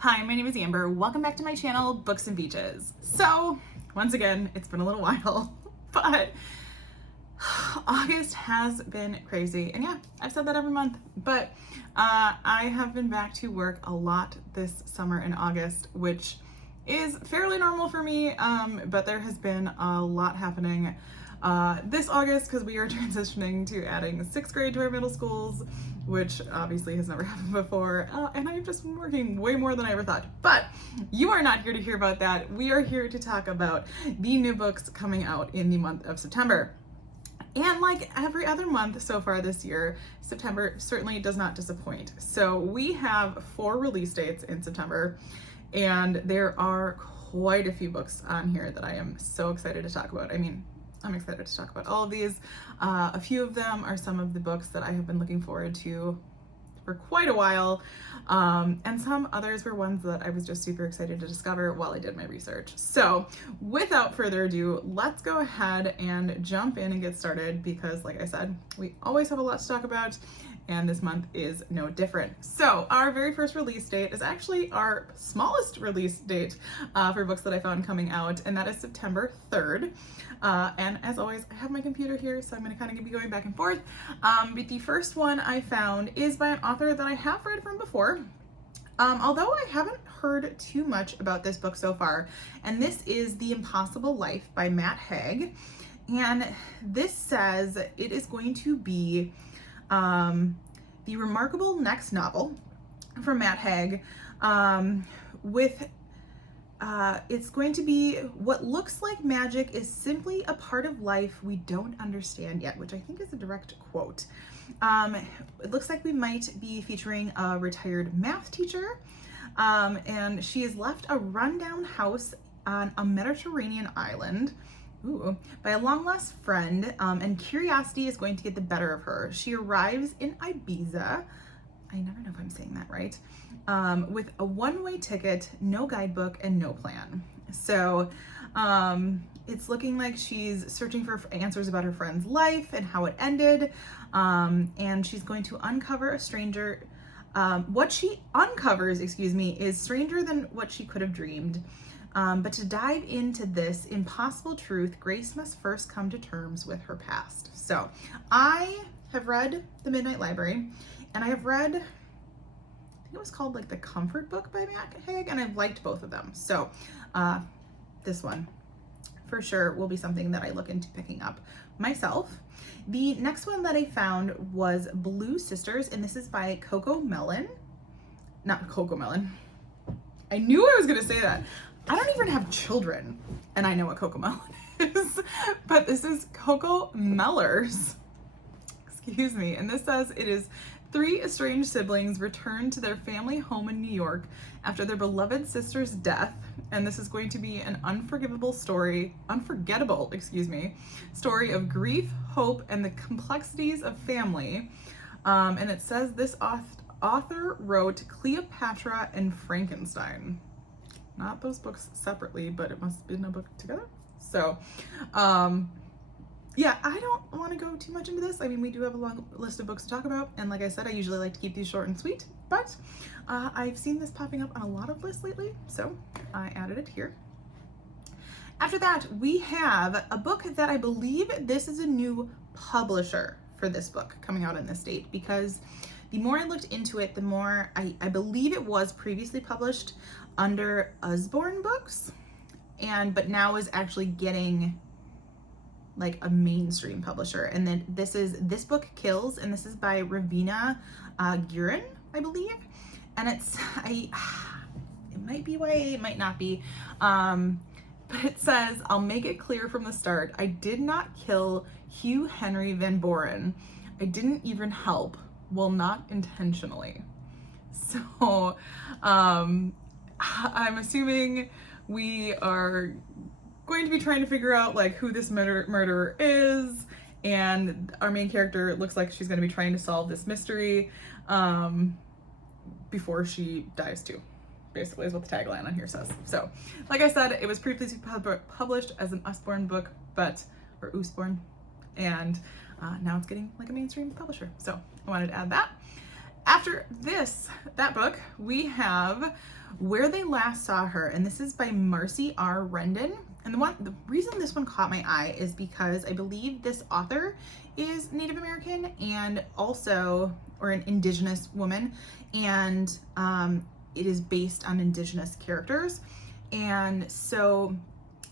Hi, my name is Amber. Welcome back to my channel, Books and Beaches. So, once again, it's been a little while, but August has been crazy. And yeah, I've said that every month, but I have been back to work a lot this summer in August, which is fairly normal for me, but there has been a lot happening this August because we are transitioning to adding 6th grade to our middle schools, which obviously has never happened before, and I've just been working way more than I ever thought. But you are not here to hear about that. We are here to talk about the new books coming out in the month of September. And like every other month so far this year, September certainly does not disappoint. So we have 4 release dates in September, and there are quite a few books on here that I am so excited to talk about. I mean, I'm excited to talk about all of these. A few of them are some of the books that I have been looking forward to for quite a while, and some others were ones that I was just super excited to discover while I did my research. So without further ado, let's go ahead and jump in and get started because, like I said, we always have a lot to talk about, and this month is no different. So our very first release date is actually our smallest release date for books that I found coming out, and that is September 3rd. And as always, I have my computer here, so I'm going to kind of be going back and forth. But the first one I found is by an author that I have read from before, although I haven't heard too much about this book so far, and this is The Impossible Life by Matt Haig. And this says it is going to be the remarkable next novel from Matt Haig, it's going to be what looks like magic is simply a part of life we don't understand yet, which I think is a direct quote. It looks like we might be featuring a retired math teacher, and she has left a rundown house on a Mediterranean island by a long-lost friend, and curiosity is going to get the better of her. She arrives in Ibiza, I never know if I'm saying that right, with a one-way ticket, no guidebook, and no plan. So it's looking like she's searching for answers about her friend's life and how it ended, and she's going to uncover a stranger. What she uncovers, is stranger than what she could have dreamed. But to dive into this impossible truth, Grace must first come to terms with her past. So I have read The Midnight Library, and I have read, I think it was called like The Comfort Book by Matt Haig, and I've liked both of them. So this one for sure will be something that I look into picking up myself. The next one that I found was Blue Sisters, and this is by Coco Melon. Not Coco Melon. I knew I was gonna say that. I don't even have children, and I know what Coco Melon is, but this is Coco Mellers. Excuse me. And this says it is 3 estranged siblings return to their family home in New York after their beloved sister's death, and this is going to be an unforgettable story of grief, hope, and the complexities of family. And it says this author wrote Cleopatra and Frankenstein. Not those books separately, but it must have been a book together. So, yeah, I don't want to go too much into this. I mean, we do have a long list of books to talk about, and like I said, I usually like to keep these short and sweet, but I've seen this popping up on a lot of lists lately, so I added it here. After that, we have a book that I believe this is a new publisher for this book coming out in this date, because the more I looked into it, the more I believe it was previously published under Usborne Books, but now is actually getting like a mainstream publisher. And then this book Kills, and this is by Ravina Gurin, I believe. And it might be YA, it might not be, but it says, I'll make it clear from the start, I did not kill Hugh Henry Van Boren. I didn't even help, well, not intentionally. So I'm assuming we are going to be trying to figure out like who this murderer is, and our main character looks like she's going to be trying to solve this mystery before she dies too, basically is what the tagline on here says. So like I said, it was previously published as an Usborne book, or Usborne, and now it's getting like a mainstream publisher, so I wanted to add that. After that book, we have Where They Last Saw Her, and this is by Marcy R. Rendon. And the reason this one caught my eye is because I believe this author is Native American and also, or an Indigenous woman, and it is based on Indigenous characters. And so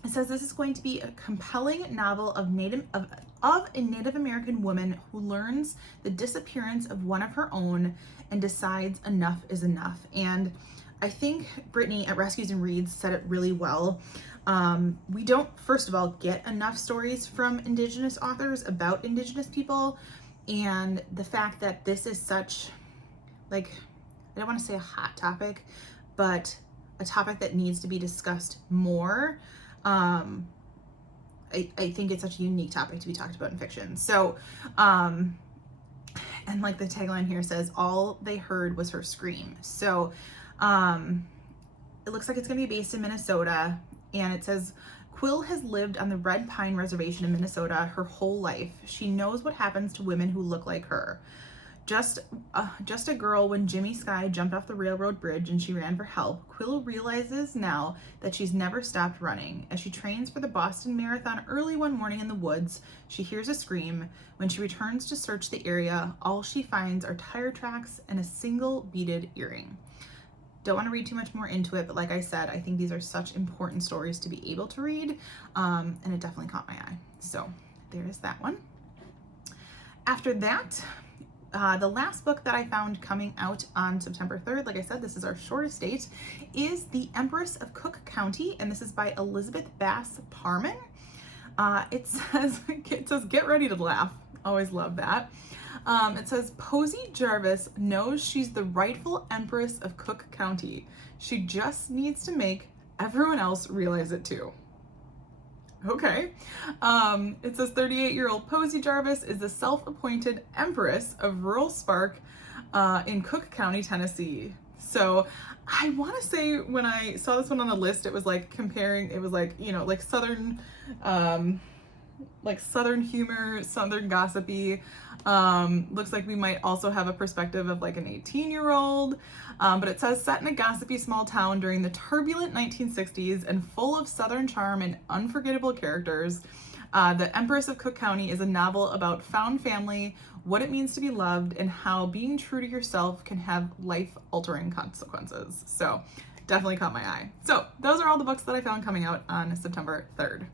it says this is going to be a compelling novel of a Native American woman who learns the disappearance of one of her own and decides enough is enough. And I think Brittany at Rescues and Reads said it really well. We don't, first of all, get enough stories from Indigenous authors about Indigenous people, and the fact that this is such, like, I don't want to say a hot topic, but a topic that needs to be discussed more. I think it's such a unique topic to be talked about in fiction. So, and like the tagline here says, all they heard was her scream. So, it looks like it's going to be based in Minnesota, and it says, Quill has lived on the Red Pine Reservation in Minnesota her whole life. She knows what happens to women who look like her. Just a girl when Jimmy Sky jumped off the railroad bridge and she ran for help, Quill realizes now that she's never stopped running. As she trains for the Boston Marathon early one morning in the woods, she hears a scream. When she returns to search the area, all she finds are tire tracks and a single beaded earring. Don't want to read too much more into it, but like I said, I think these are such important stories to be able to read, and it definitely caught my eye. So there's that one. After that, the last book that I found coming out on September 3rd, like I said, this is our shortest date, is The Empress of Cook County, and this is by Elizabeth Bass Parman. It says, get ready to laugh. Always love that. It says, Posey Jarvis knows she's the rightful Empress of Cook County. She just needs to make everyone else realize it too. Okay. It says 38-year-old Posey Jarvis is the self-appointed Empress of rural Spark in Cook County, Tennessee. So I want to say when I saw this one on the list, it was like comparing, it was like, you know, like Southern humor, Southern gossipy. Looks like we might also have a perspective of like an 18-year-old. But it says set in a gossipy small town during the turbulent 1960s and full of Southern charm and unforgettable characters. The Empress of Cook County is a novel about found family, what it means to be loved, and how being true to yourself can have life-altering consequences. So definitely caught my eye. So those are all the books that I found coming out on September 3rd.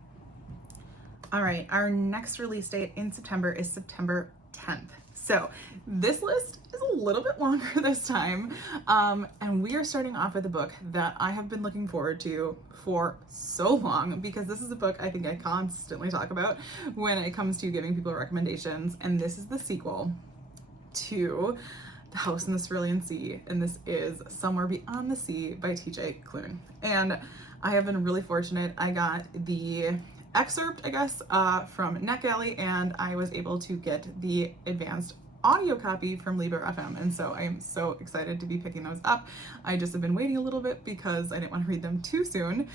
All right, our next release date in September is September 10th. So this list is a little bit longer this time, and we are starting off with a book that I have been looking forward to for so long, because this is a book I think I constantly talk about when it comes to giving people recommendations, and this is the sequel to The House in the Cerulean Sea, and this is Somewhere Beyond the Sea by T.J. Klune. And I have been really fortunate. I got the excerpt, I guess, from NetGalley, and I was able to get the advanced audio copy from Libro FM, and so I am so excited to be picking those up. I just have been waiting a little bit because I didn't want to read them too soon,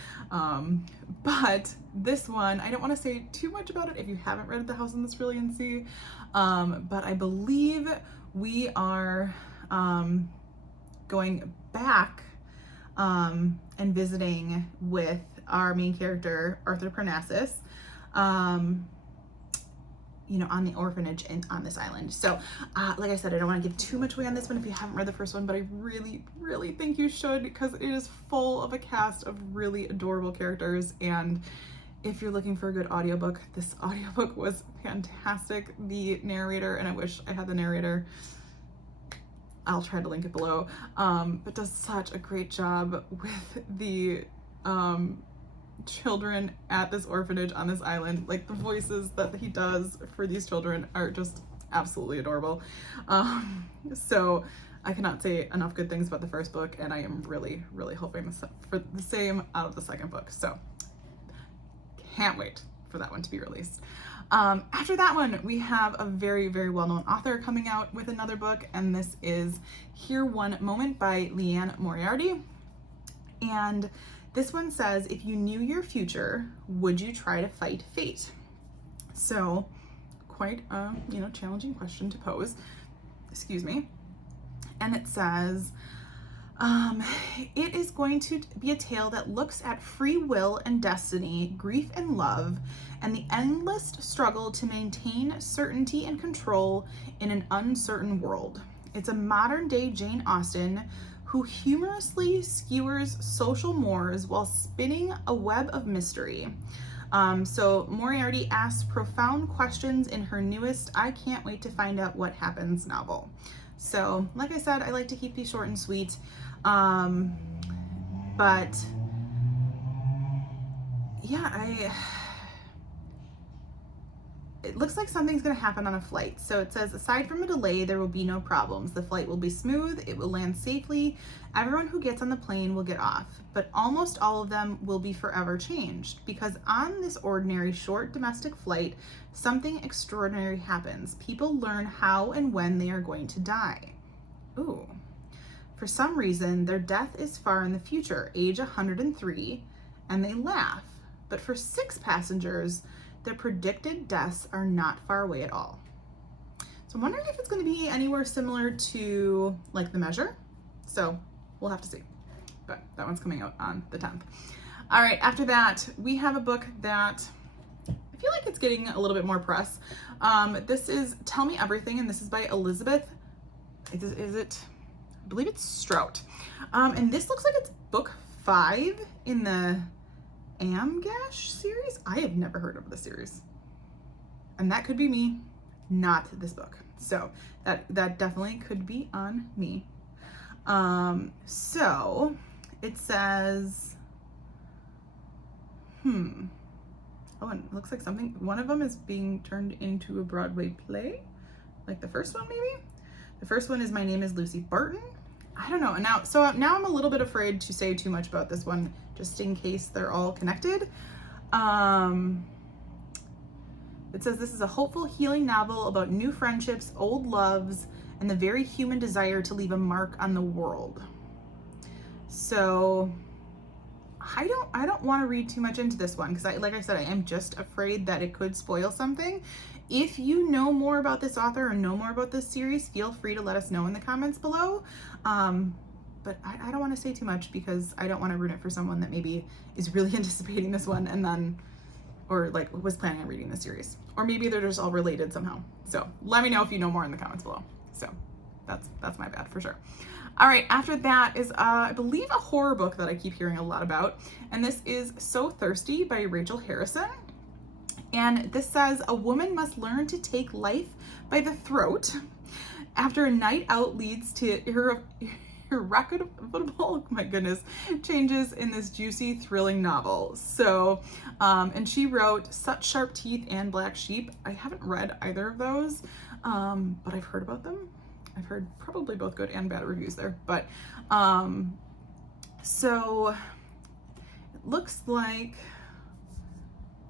but this one, I don't want to say too much about it if you haven't read The House in the Cerulean Sea, but I believe we are going back and visiting with our main character, Arthur Parnassus, you know, on the orphanage and on this island. So, like I said, I don't want to give too much away on this one if you haven't read the first one, but I really, really think you should, because it is full of a cast of really adorable characters. And if you're looking for a good audiobook, this audiobook was fantastic. The narrator, and I wish I had the narrator, I'll try to link it below, but does such a great job with the children at this orphanage on this island. Like, the voices that he does for these children are just absolutely adorable. So I cannot say enough good things about the first book, and I am really, really hoping for the same out of the second book. So can't wait for that one to be released. After that one, we have a very, very well-known author coming out with another book, and this is Here One Moment by Leanne Moriarty. And this one says, if you knew your future, would you try to fight fate? So quite a, challenging question to pose. Excuse me. And it says, it is going to be a tale that looks at free will and destiny, grief and love, and the endless struggle to maintain certainty and control in an uncertain world. It's a modern day Jane Austen who humorously skewers social mores while spinning a web of mystery. So Moriarty asks profound questions in her newest I Can't Wait to Find Out What Happens novel. So, like I said, I like to keep these short and sweet. But yeah, it looks like something's going to happen on a flight. So it says, aside from a delay, there will be no problems. The flight will be smooth. It will land safely. Everyone who gets on the plane will get off, but almost all of them will be forever changed because on this ordinary short domestic flight, something extraordinary happens. People learn how and when they are going to die. Ooh. For some reason, their death is far in the future, age 103, and they laugh. But for 6 passengers, their predicted deaths are not far away at all. So I'm wondering if it's going to be anywhere similar to like The Measure. So we'll have to see. But that one's coming out on the 10th. All right, after that, we have a book that I feel like it's getting a little bit more press. This is Tell Me Everything, and this is by Elizabeth. Is it? I believe it's Strout. And this looks like it's book 5 in the Amgash series. I have never heard of the series. And that could be me, not this book. So that definitely could be on me. So it says, oh, and it looks like one of them is being turned into a Broadway play. Like the first one, maybe? The first one is My Name is Lucy Barton. I don't know. Now I'm a little bit afraid to say too much about this one, just in case they're all connected. It says this is a hopeful, healing novel about new friendships, old loves, and the very human desire to leave a mark on the world. So I don't want to read too much into this one because like I said, I am just afraid that it could spoil something. If you know more about this author or know more about this series, feel free to let us know in the comments below. But I don't want to say too much because I don't want to ruin it for someone that maybe is really anticipating this one and then, or like was planning on reading the series. Or maybe they're just all related somehow. So let me know if you know more in the comments below. So that's my bad for sure. All right, after that is, I believe, a horror book that I keep hearing a lot about. And this is So Thirsty by Rachel Harrison. And this says, a woman must learn to take life by the throat after a night out leads to irrecoverable, my goodness, changes in this juicy, thrilling novel. So, and she wrote Such Sharp Teeth and Black Sheep. I haven't read either of those, but I've heard about them. I've heard probably both good and bad reviews there. But, so it looks like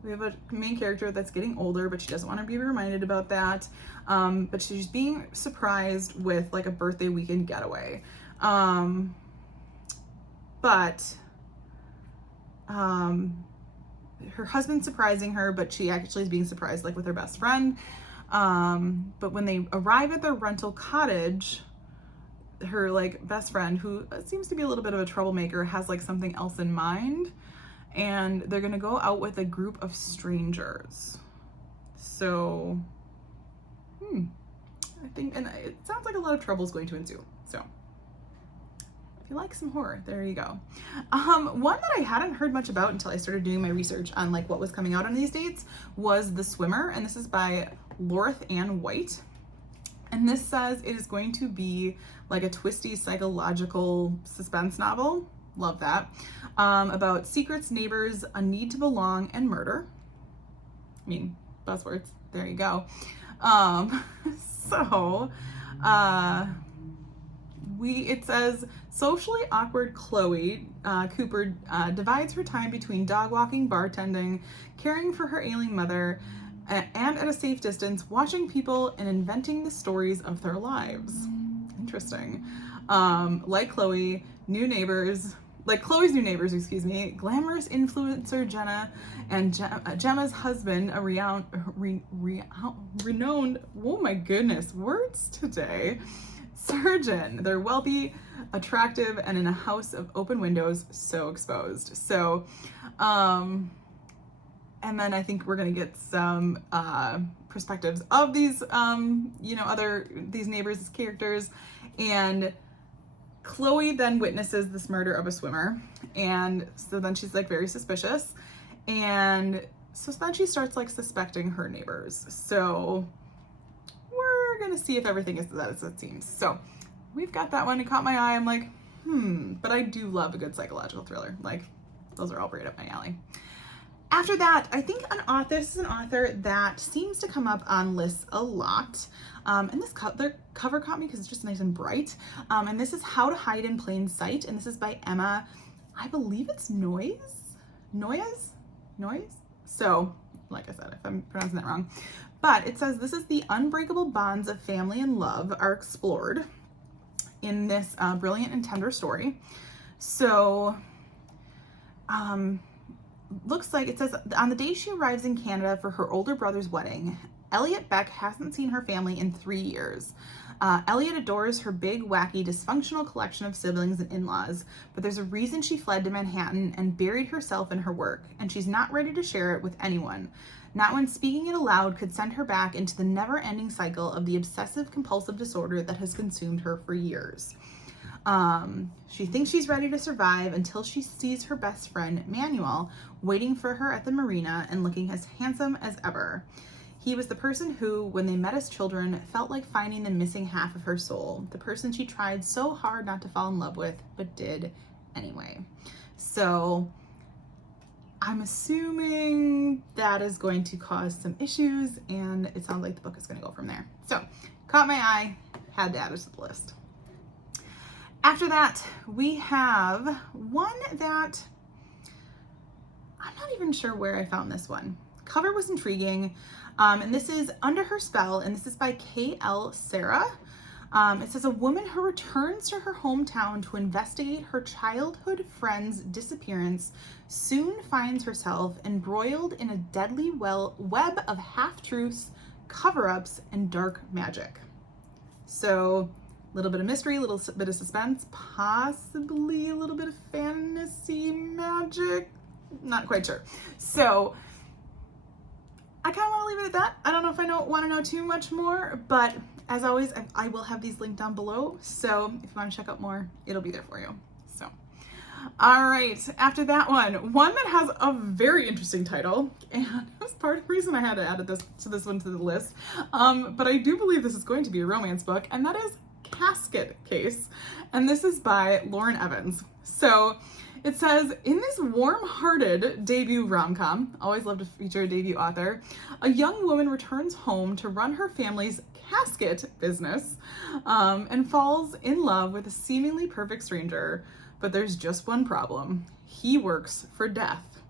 we have a main character that's getting older, but she doesn't want to be reminded about that. But she's being surprised with like a birthday weekend getaway. But her husband's surprising her, but she actually is being surprised like with her best friend. But when they arrive at their rental cottage, her like best friend, who seems to be a little bit of a troublemaker, has like something else in mind, and they're gonna go out with a group of strangers. So, I think, and it sounds like a lot of trouble is going to ensue. So, if you like some horror, there you go. One that I hadn't heard much about until I started doing my research on like what was coming out on these dates was The Swimmer, and this is by Loreth Ann White. And this says it is going to be like a twisty psychological suspense novel. Love that. About secrets, neighbors, a need to belong, and murder. I mean, buzzwords. There you go. It says socially awkward Chloe Cooper divides her time between dog walking, bartending, caring for her ailing mother, and at a safe distance, watching people and inventing the stories of their lives. Interesting. Like Chloe's new neighbors, glamorous influencer Jenna and Gemma's husband, a renowned, oh my goodness, words today, surgeon. They're wealthy, attractive, and in a house of open windows, so exposed. So, and then I think we're gonna get some perspectives of these, these neighbors as characters. And Chloe then witnesses this murder of a swimmer, and so then she's like very suspicious, and so then she starts like suspecting her neighbors. So we're gonna see if everything is as it seems. So we've got that one. It caught my eye. I'm like, but I do love a good psychological thriller. Like, those are all right up my alley. After that, I think this is an author that seems to come up on lists a lot. And this cover caught me because it's just nice and bright. And this is How to Hide in Plain Sight. And this is by Emma, I believe it's Noyes? So, like I said, if I'm pronouncing that wrong. But it says, this is the unbreakable bonds of family and love are explored in this brilliant and tender story. So, looks like it says, on the day she arrives in Canada for her older brother's wedding, Elliot Beck hasn't seen her family in 3 years. Elliot adores her big, wacky, dysfunctional collection of siblings and in-laws, but there's a reason she fled to Manhattan and buried herself in her work, and she's not ready to share it with anyone. Not when speaking it aloud could send her back into the never-ending cycle of the obsessive-compulsive disorder that has consumed her for years. She thinks she's ready to survive until she sees her best friend, Manuel, waiting for her at the marina and looking as handsome as ever. He was the person who, when they met as children, felt like finding the missing half of her soul, the person she tried so hard not to fall in love with, but did anyway. So I'm assuming that is going to cause some issues, and it sounds like the book is going to go from there. So, caught my eye, had to add it to the list. After that, we have one that I'm not even sure where I found this one. Cover was intriguing, and this is Under Her Spell, and this is by K.L. Sarah. It says, a woman who returns to her hometown to investigate her childhood friend's disappearance soon finds herself embroiled in a deadly web of half-truths, cover-ups, and dark magic. So, a little bit of mystery, a little bit of suspense, possibly a little bit of fantasy magic. Not quite sure. So, I kind of want to leave it at that. I don't know if I want to know too much more, but as always, I will have these linked down below. So if you want to check out more, it'll be there for you. So, all right. After that one that has a very interesting title, and it was part of the reason I had to add this one to the list. But I do believe this is going to be a romance book, and that is Casket Case. And this is by Lauren Evans. So, it says, in this warm-hearted debut rom-com, always love to feature a debut author, a young woman returns home to run her family's casket business and falls in love with a seemingly perfect stranger. But there's just one problem. He works for death.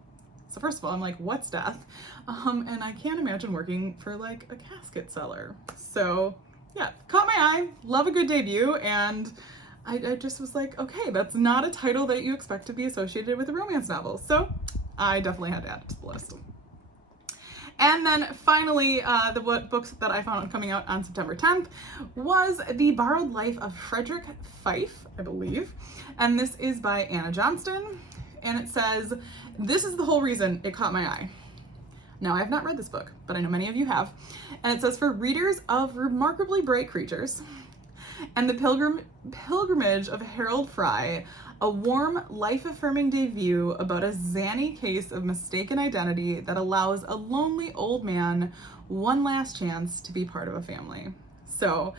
So first of all, I'm like, what's death? And I can't imagine working for like a casket seller. So yeah, caught my eye, love a good debut, and I just was like, okay, that's not a title that you expect to be associated with a romance novel. So I definitely had to add it to the list. And then finally, the books that I found coming out on September 10th was The Borrowed Life of Frederick Fife, I believe. And this is by Anna Johnston. And it says, this is the whole reason it caught my eye. Now, I have not read this book, but I know many of you have. And it says, for readers of remarkably bright creatures and the pilgrimage of Harold Fry, a warm, life-affirming debut about a zany case of mistaken identity that allows a lonely old man one last chance to be part of a family. So,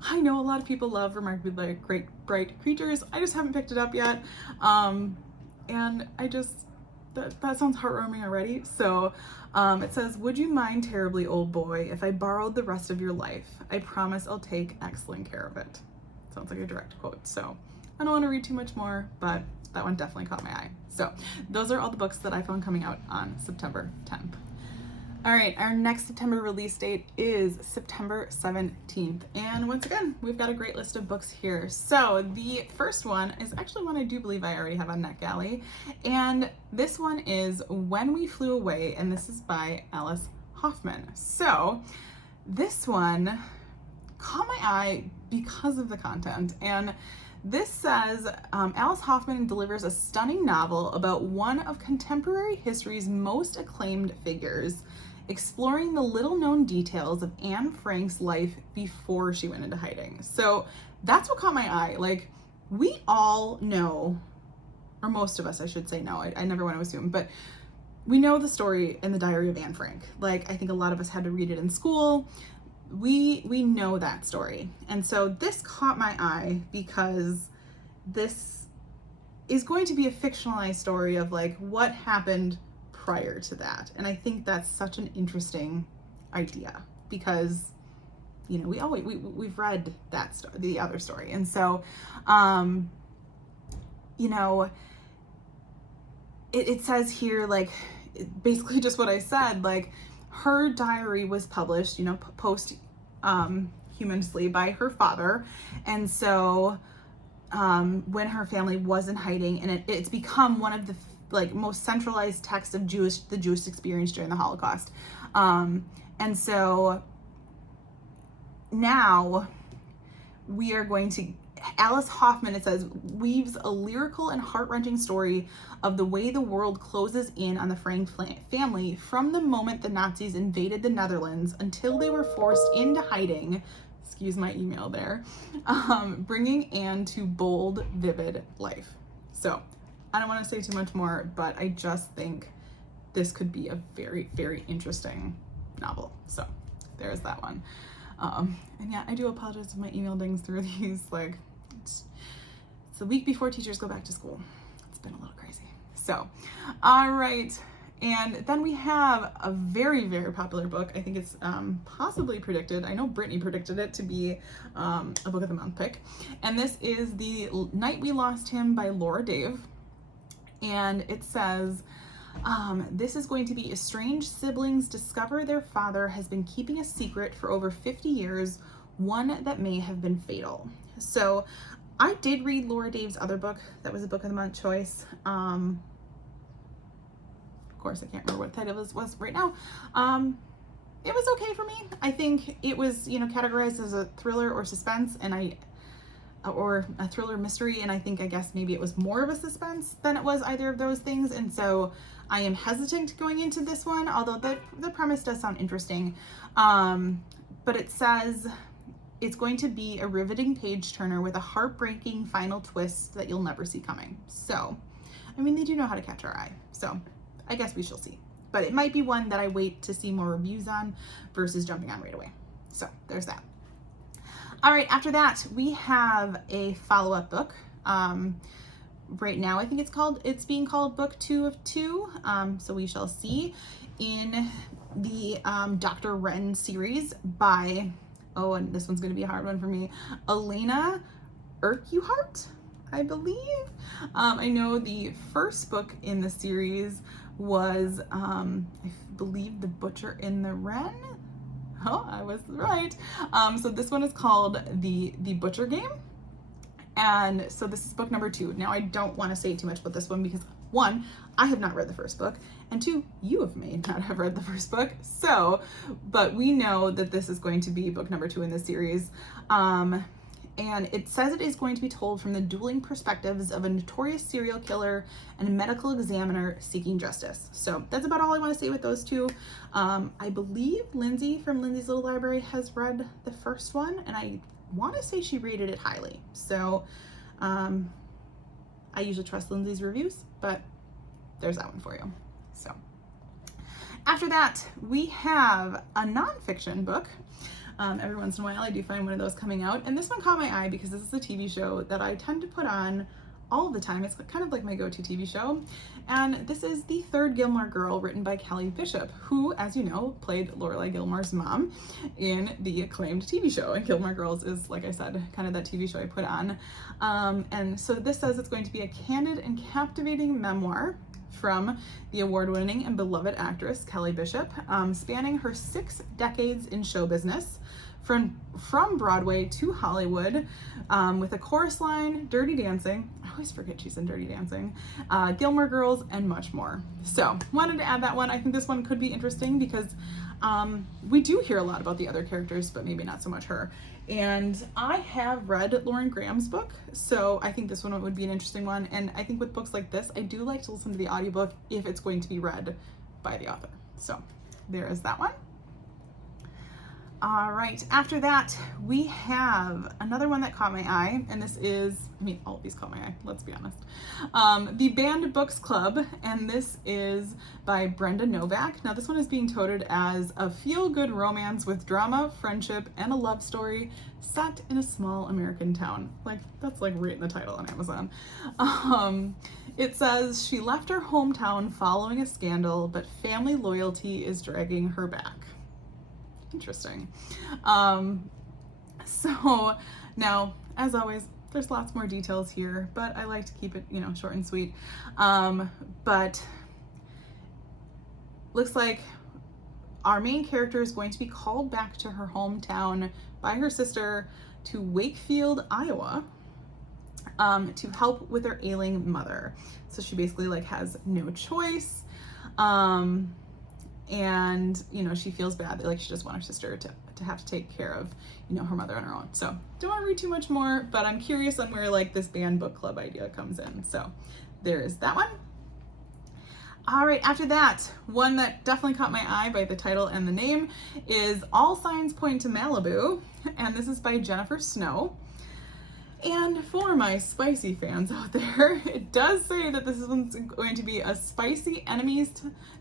I know a lot of people love remarkably bright creatures. I just haven't picked it up yet. And I just, that sounds heartwarming already. So, it says, would you mind, terribly old boy, if I borrowed the rest of your life? I promise I'll take excellent care of it. Sounds like a direct quote. So I don't want to read too much more, but that one definitely caught my eye. So those are all the books that I found coming out on September 10th. All right, our next September release date is September 17th. And once again, we've got a great list of books here. So the first one is actually one I do believe I already have on NetGalley. And this one is When We Flew Away, and this is by Alice Hoffman. So this one caught my eye because of the content. And this says Alice Hoffman delivers a stunning novel about one of contemporary history's most acclaimed figures, exploring the little-known details of Anne Frank's life before she went into hiding. So that's what caught my eye. Like, we all know, or most of us, I should say, know, I never want to assume, but we know the story in the Diary of Anne Frank. Like, I think a lot of us had to read it in school. We know that story. And so this caught my eye because this is going to be a fictionalized story of like what happened prior to that. And I think that's such an interesting idea because, you know, we've read that story, the other story. And so, you know, it says here, like, basically just what I said, like, her diary was published, you know, posthumously by her father. And so when her family was in hiding, and it's become one of the like most centralized texts of the Jewish experience during the Holocaust. And so now we are going to, Alice Hoffman, it says, weaves a lyrical and heart-wrenching story of the way the world closes in on the Frank family from the moment the Nazis invaded the Netherlands until they were forced into hiding, excuse my email there, bringing Anne to bold, vivid life. So I don't want to say too much more, but I just think this could be a very, very interesting novel. So there's that one. And yeah, I do apologize if my email dings through these, like, it's the week before teachers go back to school. It's been a little crazy. So, all right. And then we have a very, very popular book. I think it's possibly predicted. I know Brittany predicted it to be a Book of the Month pick. And this is The Night We Lost Him by Laura Dave. And it says, this is going to be estranged siblings discover their father has been keeping a secret for over 50 years, one that may have been fatal. So I did read Laura Dave's other book that was a Book of the Month choice. Of course, I can't remember what the title was right now. It was okay for me. I think it was, you know, categorized as a thriller or suspense, and or a thriller mystery, and I guess maybe it was more of a suspense than it was either of those things. And so I am hesitant going into this one, although the premise does sound interesting. But it says it's going to be a riveting page turner with a heartbreaking final twist that you'll never see coming. So, I mean, they do know how to catch our eye. So I guess we shall see. But it might be one that I wait to see more reviews on versus jumping on right away. So there's that. All right, after that, we have a follow-up book. Right now, I think it's being called Book 2 of 2. So we shall see, in the Dr. Wren series by, oh, and this one's going to be a hard one for me, Elena Urquhart, I believe. I know the first book in the series was, I believe, The Butcher in the Wren. Oh, I was right. So this one is called The Butcher Game. And so this is book number 2. Now, I don't want to say too much about this one because, 1, I have not read the first book, and 2, you may not have read the first book. So, but we know that this is going to be book number 2 in this series. And it says it is going to be told from the dueling perspectives of a notorious serial killer and a medical examiner seeking justice. So that's about all I want to say with those two. I believe Lindsay from Lindsay's Little Library has read the first one, and I want to say she rated it highly. So I usually trust Lindsay's reviews, but there's that one for you. So after that, we have a nonfiction book. Every once in a while I do find one of those coming out, and this one caught my eye because this is a TV show that I tend to put on all the time. It's kind of like my go-to TV show, and this is The Third Gilmore Girl, written by Kelly Bishop, who, as you know, played Lorelai Gilmore's mom in the acclaimed TV show, and Gilmore Girls is, like I said, kind of that TV show I put on. And so this says it's going to be a candid and captivating memoir from the award-winning and beloved actress Kelly Bishop, spanning her 6 decades in show business, from Broadway to Hollywood, with a chorus line, Dirty Dancing, I always forget she's in Dirty Dancing, Gilmore Girls, and much more. So wanted to add that one. I think this one could be interesting because We do hear a lot about the other characters, but maybe not so much her. And I have read Lauren Graham's book, so I think this one would be an interesting one. And I think with books like this, I do like to listen to the audiobook if it's going to be read by the author. So there is that one. All right, after that, we have another one that caught my eye, and this is, I mean, all of these caught my eye, let's be honest. The Banned Books Club, and this is by Brenda Novak. Now, this one is being touted as a feel-good romance with drama, friendship, and a love story set in a small American town. Like, that's like right in the title on Amazon. It says, she left her hometown following a scandal, but family loyalty is dragging her back. Interesting. So now, as always, there's lots more details here, but I like to keep it, short and sweet. But looks like our main character is going to be called back to her hometown by her sister to Wakefield, Iowa, to help with her ailing mother. So she basically has no choice. And, she feels bad that she just wants her sister to have to take care of, her mother on her own. So don't want to read too much more, but I'm curious on where this banned book club idea comes in. So there is that one. All right, after that, one that definitely caught my eye by the title and the name is All Signs Point to Malibu. And this is by Jennifer Snow. And for my spicy fans out there, it does say that this one's going to be a spicy enemies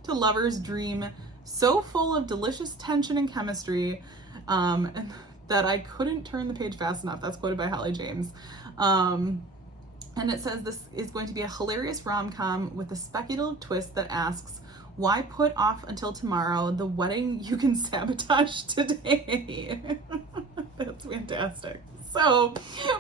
to lovers dream, so full of delicious tension and chemistry and that I couldn't turn the page fast enough. That's quoted by Holly James. And it says this is going to be a hilarious rom-com with a speculative twist that asks, why put off until tomorrow the wedding you can sabotage today? That's fantastic. So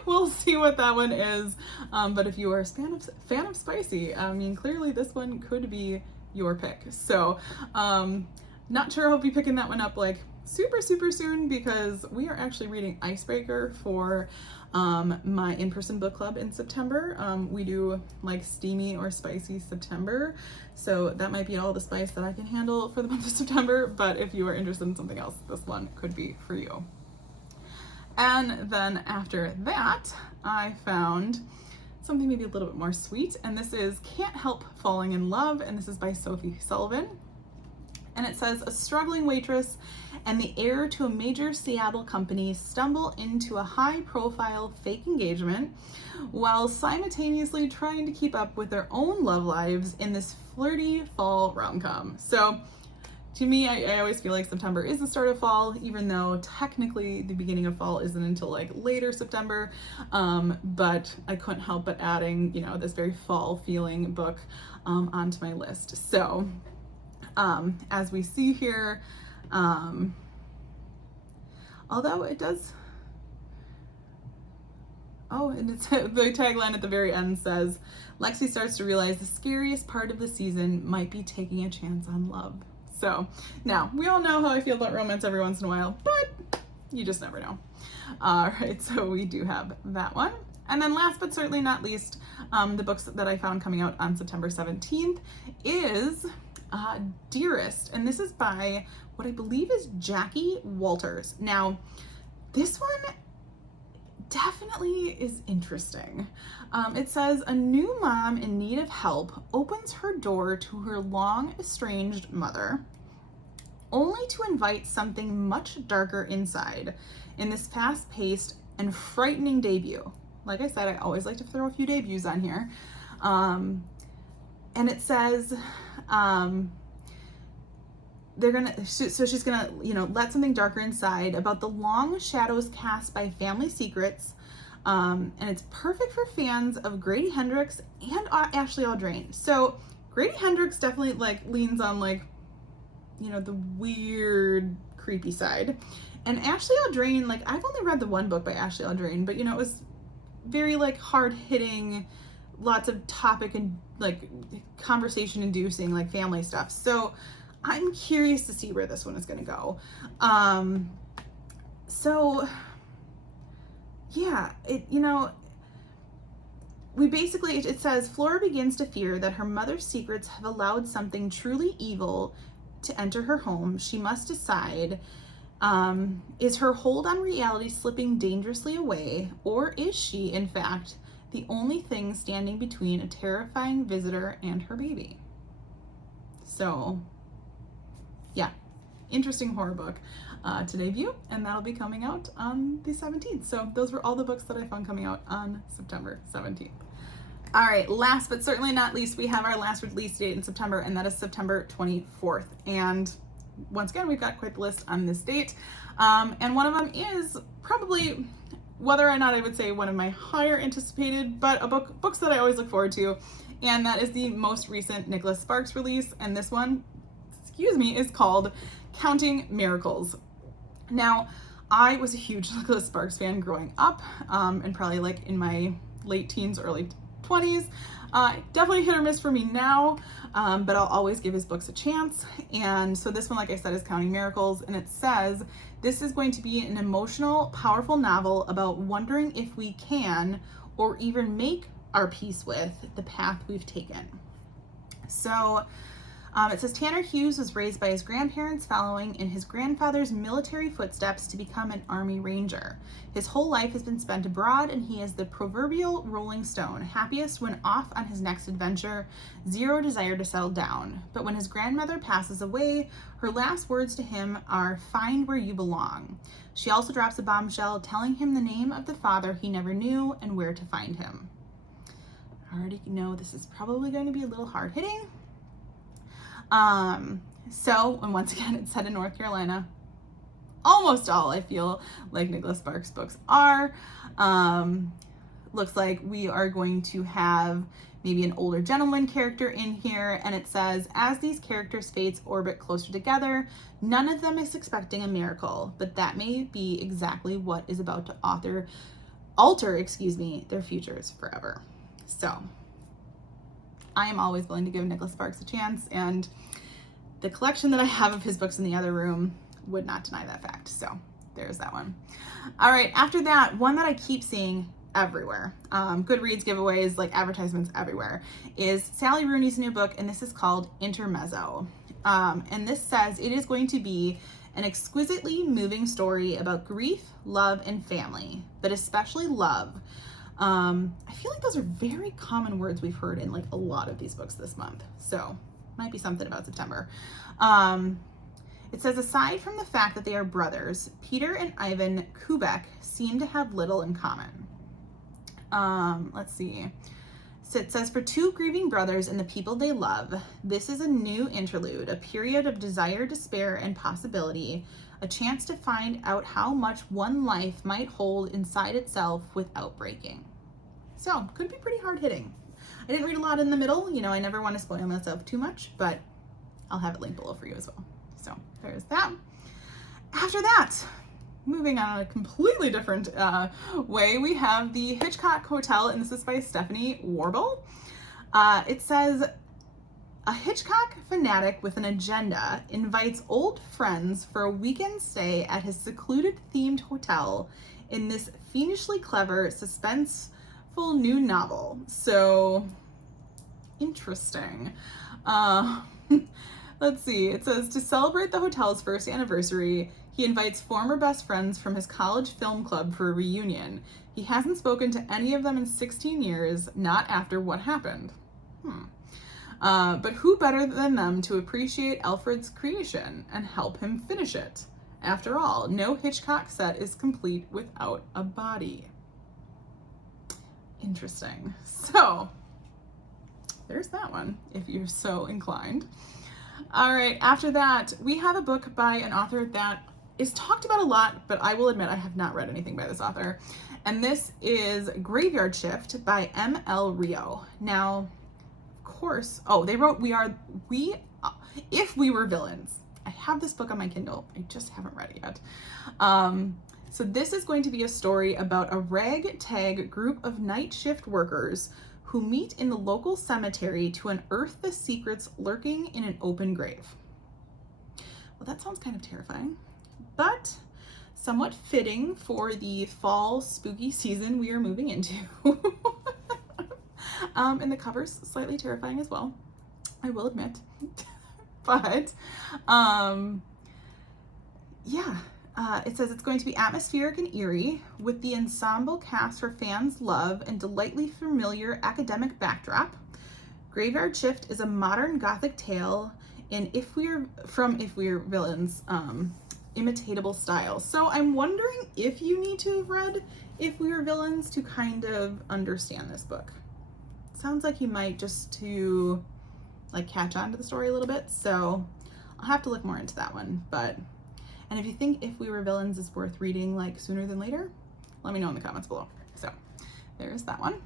we'll see what that one is. But if you are a fan of spicy, I mean, clearly this one could be your pick. So not sure I'll be picking that one up super soon, because we are actually reading Icebreaker for my in-person book club in September. We do steamy or spicy September. So that might be all the spice that I can handle for the month of September. But if you are interested in something else, this one could be for you. And then after that, I found something maybe a little bit more sweet, and this is Can't Help Falling in Love, and this is by Sophie Sullivan. And it says, a struggling waitress and the heir to a major Seattle company stumble into a high-profile fake engagement while simultaneously trying to keep up with their own love lives in this flirty fall rom-com. So to me, I always feel like September is the start of fall, even though technically the beginning of fall isn't until later September. But I couldn't help but adding, this very fall feeling book onto my list. So as we see here, although it does, and it's the tagline at the very end says, Lexi starts to realize the scariest part of the season might be taking a chance on love. So now we all know how I feel about romance every once in a while, but you just never know. All right, so we do have that one. And then last but certainly not least, the books that I found coming out on September 17th is Dearest. And this is by what I believe is Jackie Walters. Now, this one definitely is interesting. It says, a new mom in need of help opens her door to her long estranged mother, only to invite something much darker inside in this fast-paced and frightening debut. Like I said, I always like to throw a few debuts on here. And it says, she's gonna, let something darker inside about the long shadows cast by family secrets. And it's perfect for fans of Grady Hendrix and Ashley Audrain. So Grady Hendrix definitely leans on the weird, creepy side. And Ashley Audrain, I've only read the one book by Ashley Audrain, but it was very hard hitting, lots of topic and conversation inducing family stuff. So I'm curious to see where this one is going to go. So yeah, it says Flora begins to fear that her mother's secrets have allowed something truly evil to enter her home, she must decide, is her hold on reality slipping dangerously away, or is she, in fact, the only thing standing between a terrifying visitor and her baby? So, yeah, interesting horror book to debut, and that'll be coming out on the 17th. So those were all the books that I found coming out on September 17th. All right, last but certainly not least, we have our last release date in September, and that is September 24th. And once again, we've got quite the list on this date. And one of them is probably, whether or not I would say one of my higher anticipated, but books that I always look forward to. And that is the most recent Nicholas Sparks release. And this one, is called Counting Miracles. Now, I was a huge Nicholas Sparks fan growing up, and probably like in my late teens, early 20s. Definitely hit or miss for me now, but I'll always give his books a chance. And so this one, like I said, is Counting Miracles, and it says this is going to be an emotional, powerful novel about wondering if we can or even make our peace with the path we've taken. So it says Tanner Hughes was raised by his grandparents, following in his grandfather's military footsteps to become an Army Ranger. His whole life has been spent abroad, and he is the proverbial rolling stone, happiest when off on his next adventure, zero desire to settle down. But when his grandmother passes away, her last words to him are, "Find where you belong." She also drops a bombshell, telling him the name of the father he never knew and where to find him. I already know this is probably going to be a little hard-hitting. And once again, it's set in North Carolina. Almost all, I feel like Nicholas Sparks books are. Looks like we are going to have maybe an older gentleman character in here, and it says, as these characters' fates orbit closer together, none of them is expecting a miracle, but that may be exactly what is about to alter their futures forever. So, I am always willing to give Nicholas Sparks a chance, and the collection that I have of his books in the other room would not deny that fact. So there's that one. All right, after that, one that I keep seeing everywhere, Goodreads giveaways, like advertisements everywhere, is Sally Rooney's new book, and this is called Intermezzo. And this says it is going to be an exquisitely moving story about grief, love, and family, but especially love. I feel like those are very common words we've heard in like a lot of these books this month. So might be something about September. It says, aside from the fact that they are brothers, Peter and Ivan Kubek seem to have little in common. Let's see. So it says, for two grieving brothers and the people they love, this is a new interlude, a period of desire, despair, and possibility, a chance to find out how much one life might hold inside itself without breaking. So, could be pretty hard-hitting. I didn't read a lot in the middle. You know, I never want to spoil myself too much, but I'll have it linked below for you as well. So, there's that. After that, moving on a completely different way, we have The Hitchcock Hotel, and this is by Stephanie Warble. It says, a Hitchcock fanatic with an agenda invites old friends for a weekend stay at his secluded themed hotel in this fiendishly clever, suspenseful new novel. So, interesting. Let's see. It says, to celebrate the hotel's first anniversary, he invites former best friends from his college film club for a reunion. He hasn't spoken to any of them in 16 years, not after what happened. But who better than them to appreciate Alfred's creation and help him finish it? After all, no Hitchcock set is complete without a body. Interesting. So, there's that one, if you're so inclined. All right, after that, we have a book by an author that is talked about a lot, but I will admit I have not read anything by this author. And this is Graveyard Shift by M.L. Rio. Now, of course, they wrote If We Were Villains. I have this book on my Kindle. I just haven't read it yet. So this is going to be a story about a ragtag group of night shift workers who meet in the local cemetery to unearth the secrets lurking in an open grave. Well, that sounds kind of terrifying, but somewhat fitting for the fall spooky season we are moving into. And the cover's slightly terrifying as well, I will admit. But yeah, it says it's going to be atmospheric and eerie with the ensemble cast her fans love and delightfully familiar academic backdrop. Graveyard Shift is a modern gothic tale in If We're Villains, imitatable style. So I'm wondering if you need to have read If We Were Villains to kind of understand this book. Sounds like you might, just to like catch on to the story a little bit. So I'll have to look more into that one. And if you think If We Were Villains is worth reading like sooner than later, let me know in the comments below. So there's that one.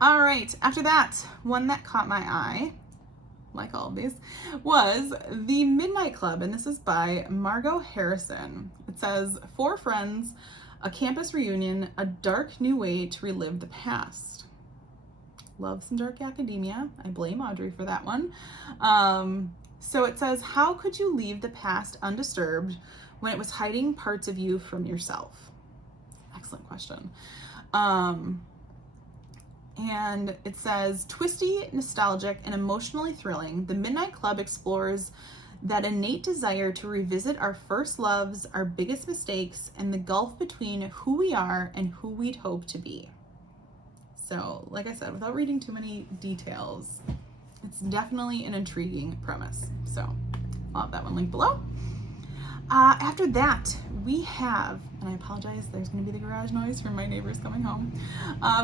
All right, after that, one that caught my eye, like all of these, was The Midnight Club, and this is by Margot Harrison. It says, 4 friends, a campus reunion, a dark new way to relive the past. Love some dark academia. I blame Audrey for that one. So it says, how could you leave the past undisturbed when it was hiding parts of you from yourself? Excellent question. And it says, twisty, nostalgic, and emotionally thrilling, The Midnight Club explores that innate desire to revisit our first loves, our biggest mistakes, and the gulf between who we are and who we'd hope to be. So, like I said, without reading too many details, it's definitely an intriguing premise. So, I'll have that one linked below. After that, we have, and I apologize, there's going to be the garage noise from my neighbors coming home.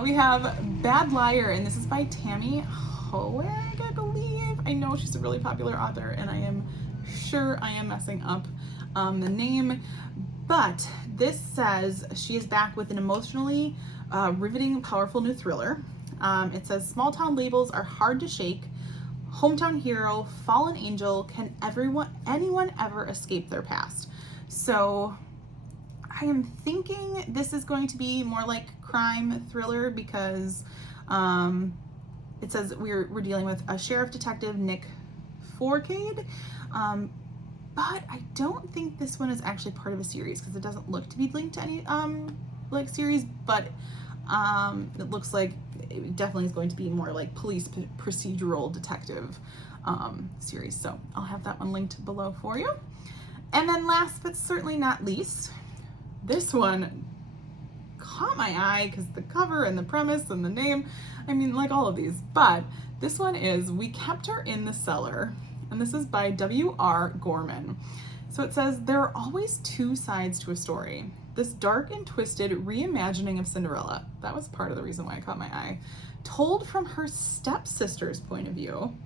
We have Bad Liar, and this is by Tammy Hoeg, I believe. I know she's a really popular author, and I am sure I am messing up the name, but this says she is back with an emotionally riveting, powerful new thriller. It says, small town labels are hard to shake. Hometown hero, fallen angel, can anyone ever escape their past? So I am thinking this is going to be more like crime thriller because it says we're dealing with a sheriff detective, Nick Forcade, but I don't think this one is actually part of a series because it doesn't look to be linked to any like series, but it looks like it definitely is going to be more like police procedural detective series. So I'll have that one linked below for you. And then last but certainly not least, this one caught my eye because the cover and the premise and the name, I mean, like all of these, but this one is We Kept Her in the Cellar, and this is by W.R. Gorman. So it says, there are always 2 sides to a story. This dark and twisted reimagining of Cinderella, that was part of the reason why it caught my eye, told from her stepsister's point of view,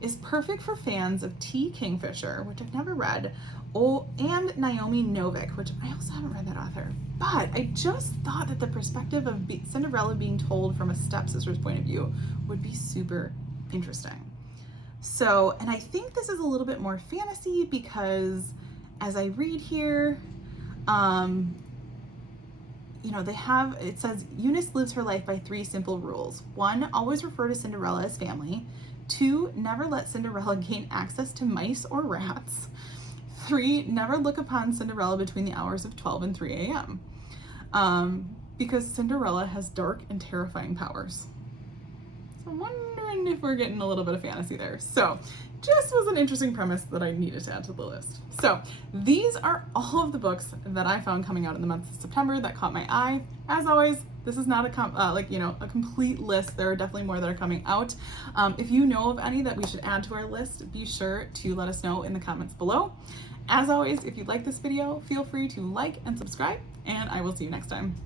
is perfect for fans of T. Kingfisher, which I've never read, and Naomi Novik, which I also haven't read that author. But I just thought that the perspective of Cinderella being told from a stepsister's point of view would be super interesting. So, and I think this is a little bit more fantasy because as I read here, you know, it says Eunice lives her life by 3 simple rules. 1, always refer to Cinderella as family. 2, never let Cinderella gain access to mice or rats. 3, never look upon Cinderella between the hours of 12 and 3 a.m. Because Cinderella has dark and terrifying powers. So I'm wondering if we're getting a little bit of fantasy there. So just was an interesting premise that I needed to add to the list. So these are all of the books that I found coming out in the month of September that caught my eye. As always, this is not a complete list. There are definitely more that are coming out. If you know of any that we should add to our list, be sure to let us know in the comments below. As always, if you like this video, feel free to like and subscribe, and I will see you next time.